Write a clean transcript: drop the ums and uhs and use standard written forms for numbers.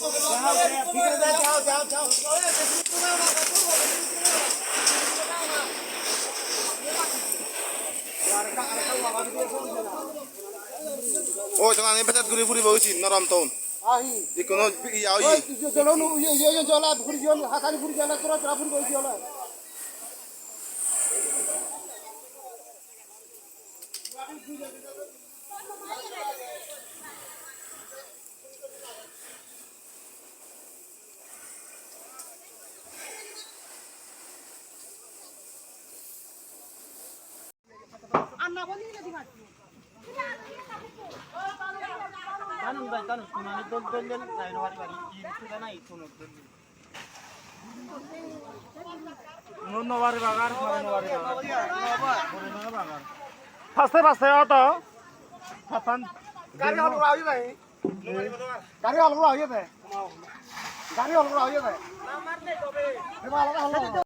Oh, jangan ini pecat guri guri bagus sih, noram tahun. Di kono iya iya. Jalan iya jalan guri jalan hasan guri jalan terus rapur bagus jalan. Tanun sunani dol lain wari wari itu kan itu nol wari bagar ফাস্টে ফাস্টে auto kapan গাড়ি হল করা হইছে ভাই গাড়ি হল করা হইছে গাড়ি হল করা হইছে